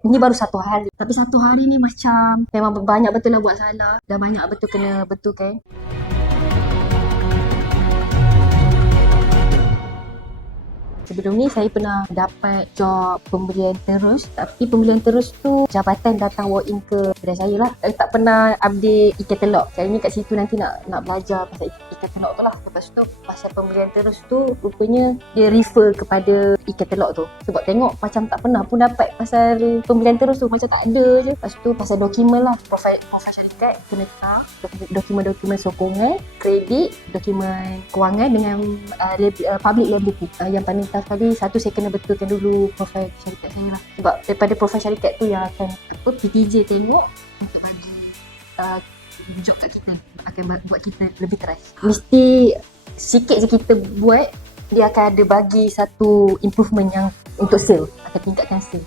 Ini baru satu hari. Tapi satu hari ni macam memang banyak betul lah buat salah. Dah banyak betul kena betulkan. Sebelum ni saya pernah dapat job pembelian terus tapi pembelian terus tu jabatan datang walk in ke kedai saya lah. Saya tak pernah update e-katalog. Kali ni kat situ nanti nak nak belajar pasal e-katalog tu lah. Lepas tu pasal pembelian terus tu rupanya dia refer kepada e-katalog tu. Sebab tengok macam tak pernah pun dapat pasal pembelian terus tu macam tak ada je. Lepas tu pasal dokumen lah. Profil, profil syarikat kena letak dokumen-dokumen sokongan, kredit, dokumen kewangan dengan uh, lab- uh, public liability. Uh, yang paling tough kali satu saya kena betulkan dulu profil syarikat saya lah. Sebab daripada profil syarikat tu yang akan apa PTJ tengok untuk bagi uh, job kat kita akan buat kita lebih trust. Mesti sikit je kita buat dia akan ada bagi satu improvement yang untuk sale akan tingkatkan sale.